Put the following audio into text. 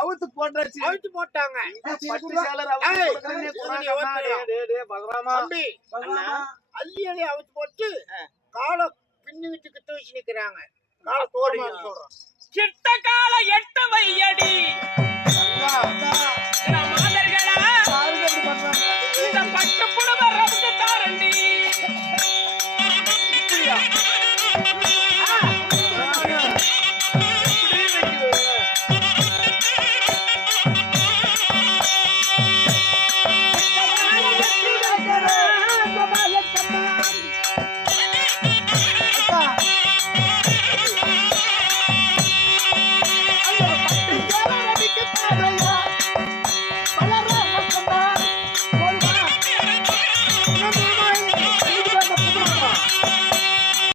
அவுத்து போட்டாச்சு. அவுத்து போட்டாங்க. பட்டு சேலர் அள்ளி அவுத்து போட்டு காலை பின்னிட்டு கிட்ட வச்சு நிக்கிறாங்க. காலை தோடு சொல்றோம். கிட்ட கால 8 வையடி